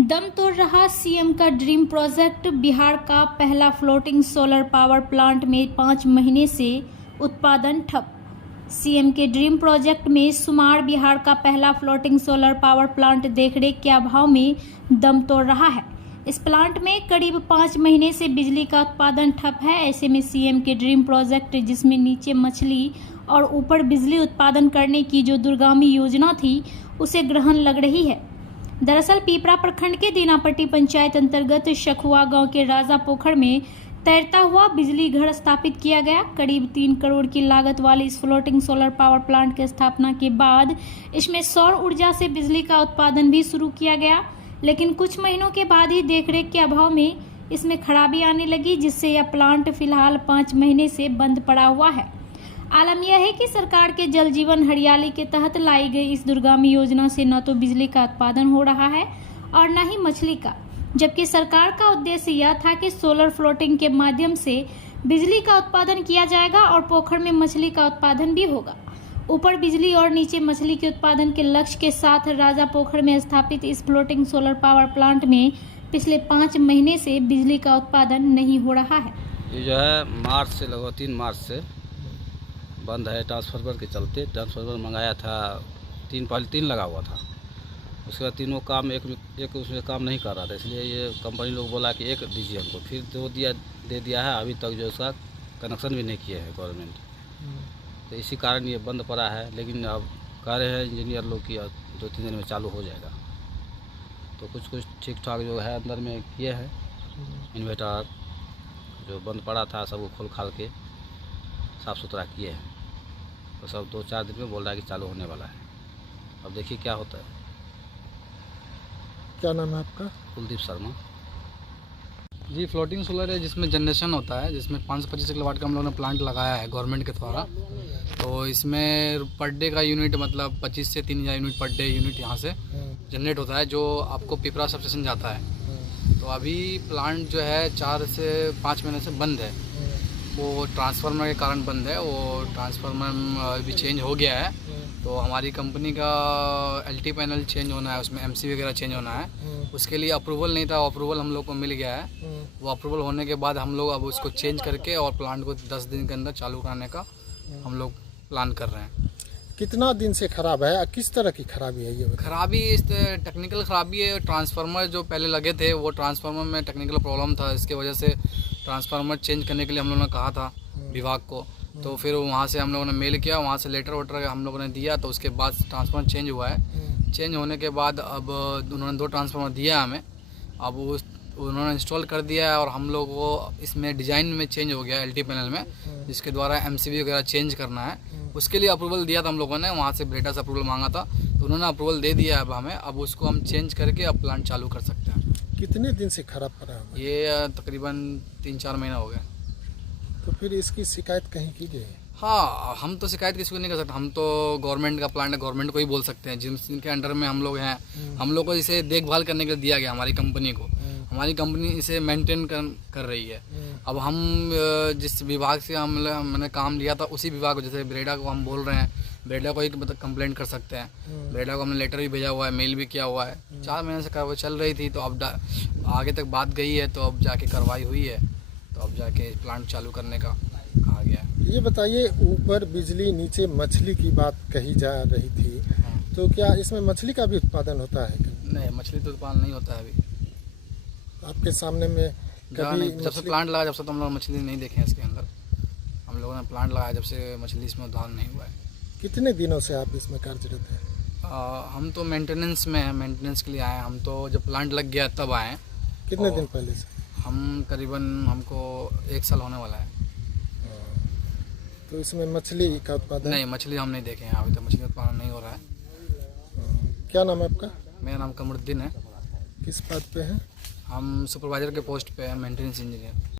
दम तोड़ रहा सीएम का ड्रीम प्रोजेक्ट। बिहार का पहला फ्लोटिंग सोलर पावर प्लांट में 5 महीने से उत्पादन ठप। सीएम के ड्रीम प्रोजेक्ट में शुमार बिहार का पहला फ्लोटिंग सोलर पावर प्लांट देखरेख के अभाव में दम तोड़ रहा है। इस प्लांट में करीब 5 महीने से बिजली का उत्पादन ठप है। ऐसे में सीएम के ड्रीम प्रोजेक्ट, जिसमें नीचे मछली और ऊपर बिजली उत्पादन करने की जो दूरगामी योजना थी, उसे ग्रहण लग रही है। दरअसल पीपरा प्रखंड के दीनापट्टी पंचायत अंतर्गत शखुआ गांव के राजा पोखर में तैरता हुआ बिजली घर स्थापित किया गया। करीब 3 करोड़ की लागत वाली इस फ्लोटिंग सोलर पावर प्लांट की स्थापना के बाद इसमें सौर ऊर्जा से बिजली का उत्पादन भी शुरू किया गया, लेकिन कुछ महीनों के बाद ही देखरेख के अभाव में इसमें खराबी आने लगी, जिससे यह प्लांट फिलहाल 5 महीने से बंद पड़ा हुआ है। आलम यह है कि सरकार के जल जीवन हरियाली के तहत लाई गई इस दूरगामी योजना से न तो बिजली का उत्पादन हो रहा है और न ही मछली का, जबकि सरकार का उद्देश्य यह था कि सोलर फ्लोटिंग के माध्यम से बिजली का उत्पादन किया जाएगा और पोखर में मछली का उत्पादन भी होगा। ऊपर बिजली और नीचे मछली के उत्पादन के लक्ष्य के साथ राजा पोखर में स्थापित इस फ्लोटिंग सोलर पावर प्लांट में पिछले 5 महीने से बिजली का उत्पादन नहीं हो रहा है। ये जो है मार्च से लगभग 3 मार्च से बंद है ट्रांसफार्मर के चलते। ट्रांसफार्मर मंगाया था, पहले 3 लगा हुआ था, उसके बाद तीनों काम एक उसमें काम नहीं कर रहा था, इसलिए ये कंपनी लोग बोला कि एक दीजिए हमको। फिर दे दिया है, अभी तक जो उसका कनेक्शन भी नहीं किया है गवर्नमेंट। तो इसी कारण ये बंद पड़ा है, लेकिन अब कह रहे हैं इंजीनियर लोग कि 2-3 दिन में चालू हो जाएगा। तो कुछ ठीक ठाक जो है अंदर में किए हैं। इन्वर्टर जो बंद पड़ा था सबको खोल खाल के साफ़ सुथरा किए हैं, तो सब 2-4 दिन में बोल रहा है कि चालू होने वाला है। अब देखिए क्या होता है। क्या नाम है आपका? कुलदीप शर्मा जी। फ्लोटिंग सोलर है जिसमें जनरेशन होता है, जिसमें 525 किलोवाट का हम लोगों ने प्लांट लगाया है गवर्नमेंट के द्वारा। तो इसमें पर डे का यूनिट मतलब 25 से 3000 यूनिट पर डे यूनिट यहाँ से जनरेट होता है, जो आपको पिपरा सब स्टेशन जाता है। तो अभी प्लांट जो है 4 से 5 महीने से बंद है। वो ट्रांसफार्मर के कारण बंद है। वो ट्रांसफार्मर अभी चेंज हो गया है, तो हमारी कंपनी का एलटी पैनल चेंज होना है, उसमें एमसी वगैरह चेंज होना है। उसके लिए अप्रूवल नहीं था, अप्रूवल हम लोग को मिल गया है। वो अप्रूवल होने के बाद हम लोग अब उसको चेंज करके और प्लांट को 10 दिन के अंदर चालू कराने का हम लोग प्लान कर रहे हैं। कितना दिन से खराब है? किस तरह की खराबी है ये? खराबी इस टेक्निकल खराबी है। ट्रांसफार्मर जो पहले लगे थे वो ट्रांसफार्मर में टेक्निकल प्रॉब्लम था, इसके वजह से ट्रांसफार्मर चेंज करने के लिए हम लोगों ने कहा था विभाग को। तो फिर वहाँ से हम लोगों ने मेल किया, वहाँ से लेटर वेटर हम लोगों ने दिया, तो उसके बाद ट्रांसफार्मर चेंज हुआ है। चेंज होने के बाद अब उन्होंने 2 ट्रांसफार्मर दिया हमें। अब उन्होंने इंस्टॉल कर दिया है और हम लोग वो इसमें डिज़ाइन में चेंज हो गया एलटी पैनल में, जिसके द्वारा एमसीबी वगैरह चेंज करना है। उसके लिए अप्रूवल दिया था हम लोगों ने, वहाँ से ब्रेटा से अप्रूवल मांगा था, तो उन्होंने अप्रूवल दे दिया है अब हमें। अब उसको हम चेंज करके अब प्लांट चालू कर सकते हैं। कितने दिन से खराब पड़ा है? ये तकरीबन 3-4 महीना हो गए। तो फिर इसकी शिकायत कहीं की गई? हाँ, हम तो शिकायत किसी को नहीं कर सकते। हम तो गवर्नमेंट का प्लांट है, गवर्नमेंट को ही बोल सकते हैं, जिनके अंडर में हम लोग हैं। हम लोग को इसे देखभाल करने के लिए दिया गया हमारी कंपनी को। हमारी कंपनी इसे मेंटेन कर रही है। अब हम जिस विभाग से मैंने काम लिया था उसी विभाग को, जैसे ब्रेडा को हम बोल रहे हैं, ब्रेडा को ही मतलब कंप्लेंट कर सकते हैं। ब्रेडा को हमने लेटर भी भेजा हुआ है, मेल भी किया हुआ है। 4 महीने से कार्रवाई चल रही थी, तो अब आगे तक बात गई है, तो अब जाके कार्रवाई हुई है, तो अब जाके प्लांट चालू करने का कहा गया है। ये बताइए, ऊपर बिजली नीचे मछली की बात कही जा रही थी, तो क्या इसमें मछली का भी उत्पादन होता है? नहीं, मछली तो उत्पादन नहीं होता है अभी। आपके सामने में कभी जब से प्लांट लगा, जब से तो हम लोग मछली नहीं देखे हैं इसके अंदर। हम लोगों ने प्लांट लगाया जब से मछली इसमें उत्पादन नहीं हुआ है। कितने दिनों से आप इसमें कार्यरत हैं? हम तो मेंटेनेंस में हैं, मेंटेनेंस के लिए आए हैं। हम तो जब प्लांट लग गया तब आए हैं। कितने दिन पहले से? हम करीबन हमको 1 साल होने वाला है। तो इसमें मछली का उत्पादन? नहीं, मछली हम नहीं देखे हैं अभी तक, मछली उत्पादन नहीं हो रहा है। क्या नाम है आपका? मेरा नाम कमरुद्दीन है। किस पद पे है? हम सुपरवाइजर के पोस्ट पे हैं, मेंटेनेंस इंजीनियर।